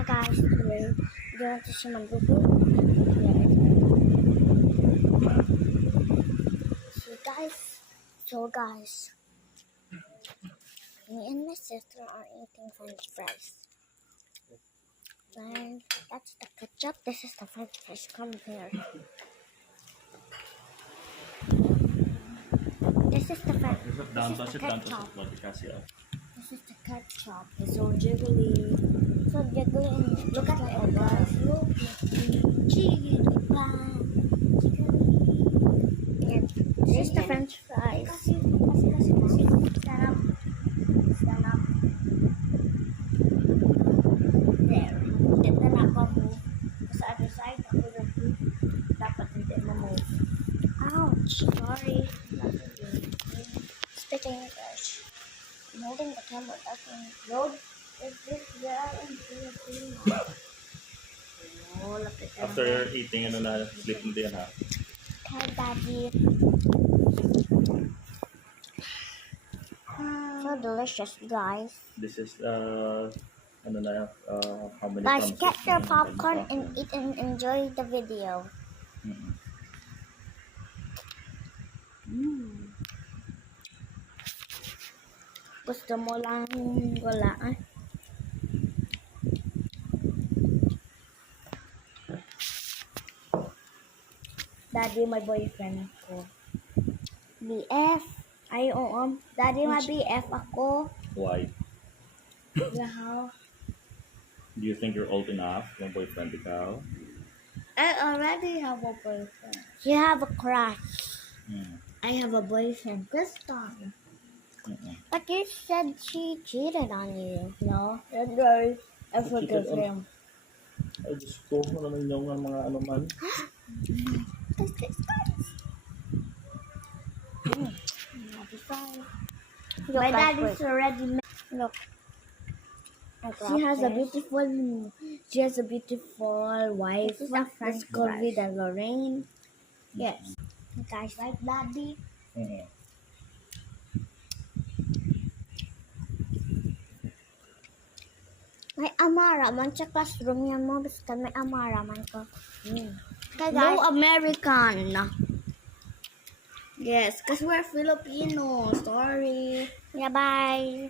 Hi guys, today do you want to see my boo-boo? So guys, me and my sister are eating French fries. And that's the ketchup. This is the French fries. Come here. This is the French. This is the ketchup. This is the ketchup. It's so jiggly. So jiggly. And look at it, guys. Look. Jiggly. This is the French fries. Stand up. Stand up. There. Ito na pa move. Sa other side, ako na dapat hindi ma-move. Ouch. Sorry. Speak English. I'm holding the camera. Road is this there in Filipino. Oh, look at that. After eating, split mo din ha? Hi, Daddy. So delicious, guys. This is, how many Guys, crumbs get is your in popcorn the and eat and enjoy the video. Gusto mo lang wala ah. Daddy, my boyfriend ako. BF. Ay, oo. Daddy, my BF ako. Why? Yeah. Do you think you're old enough? Yung boyfriend ikaw? I already have a boyfriend. You have a crush. I have a boyfriend, Kristen. But you said she cheated on you. No, that girl, I forgive him. Ay, Diyos ko, ano naman yung mga ano man. Guys. My daddy's already look. She has a beautiful wife. That's called Vida Lorraine. Yes. Guys, right, Daddy? May Amara man sa classroom yan mo. Basta may Amara man ko. Okay, guys. No American. Yes, because we're Filipino. Sorry. Yeah, bye.